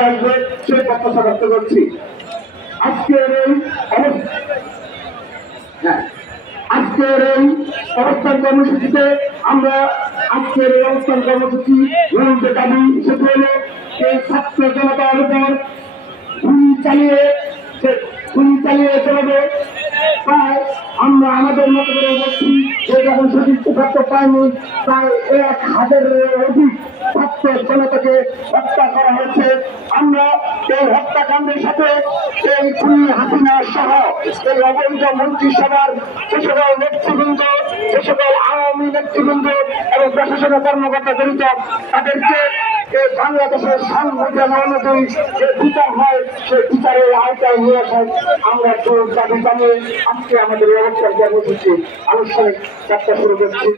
ফিরে আসবে সে প্রত্যাশা ব্যক্ত করছি। আজকের এই অবস্থান কর্মসূচিতে আমরা আজকের এই অবস্থান কর্মসূচি মূল দাবি সেটি হল এই ছাত্র জনতার উপর গুলি চালিয়ে চলবে। তাই আমরা আমাদের মতো করে বলছি যে যখন সঠিক তথ্য পাইনি তাই 1000-এর অধিক ছাত্র জনতাকে হত্যা করা হয়েছে। আমরা এই হত্যাকাণ্ডের সাথে এই খুনি হাসিনা সহ এই অবৈধ মন্ত্রিসভার যে সকল নেতৃবৃন্দ, যে সকল আওয়ামী নেতৃবৃন্দ এবং প্রশাসনের কর্মকর্তা জড়িত তাদেরকে বাংলাদেশের সংবিধান অনুযায়ী যে বিচার হয় সেই বিচারের আওতায় নিয়ে আসায় আমরা দাবি জানিয়ে আজকে আমাদের অবস্থান কর্মসূচি আনুষ্ঠানিক যাত্রা শুরু করছি।